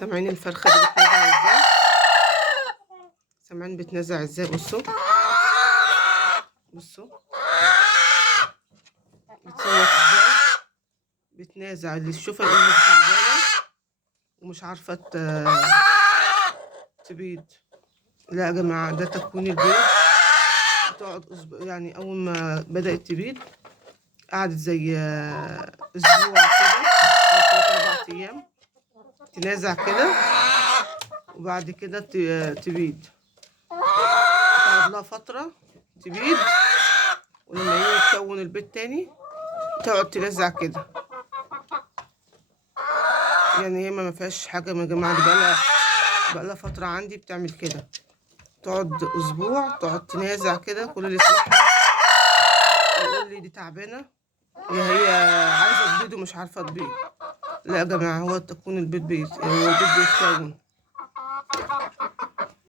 سامعين الفرخة دي بتنزع ازاي؟ سامعين بتنزع ازاي؟ بصوا بصوا بتصوت ازاي، بتنازع. اللي تشوفها الام تعبانة ومش عارفة تبيض. لا يا جماعة، ده تكوين البيض. بتقعد يعني اول ما بدأت تبيض قعدت زي اسبوع كده او 3 4 ايام تنازع كده، وبعد كده تبيض. تقعد لها فترة تبيض، ولما يجي يتكون البيض تاني تقعد تنزع كده. يعني هي ما فيهاش حاجة يا جماعة، دي بقالها فترة عندي بتعمل كده. تقعد اسبوع تقعد تنازع كده، كل اللي يسمعها يقول لي دي تعبانة، هي عايزة تبيض ومش عارفة تبيض. لا يا جماعة، هو تكون البيض بيتكون.